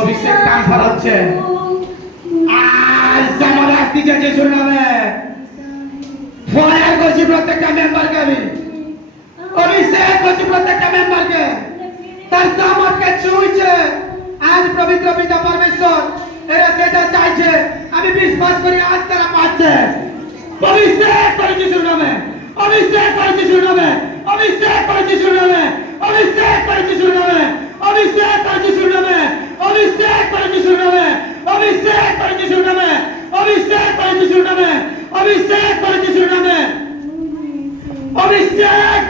অভিষেক transfer হচ্ছে আজ জামাল আসতে যাচ্ছে শুনবে ফায়ার করছি প্রত্যেকটা মেম্বারকে আমি অভিষেক করছি প্রত্যেকটা মেম্বারকে তার জামাতকে ছুঁইছে আজ পবিত্র পিতা পরমেশ্বর এরা যেটা চাইছে আমি বিশ্বাস করি আজ তারা পাচ্ছে অভিষেক করেছি শুনবে অভিষেক করেছি শুনবে অভিষেক করেছি শুনবে অভিষেক করেছি শুনবে অভিষেক করেছি শুনবে অভিষেক করেছি শুনবে অভিষেক করেছি শুনবে অভিষেক করেছি শুনবে অভিষেক করেছি শুনবে অভিষেক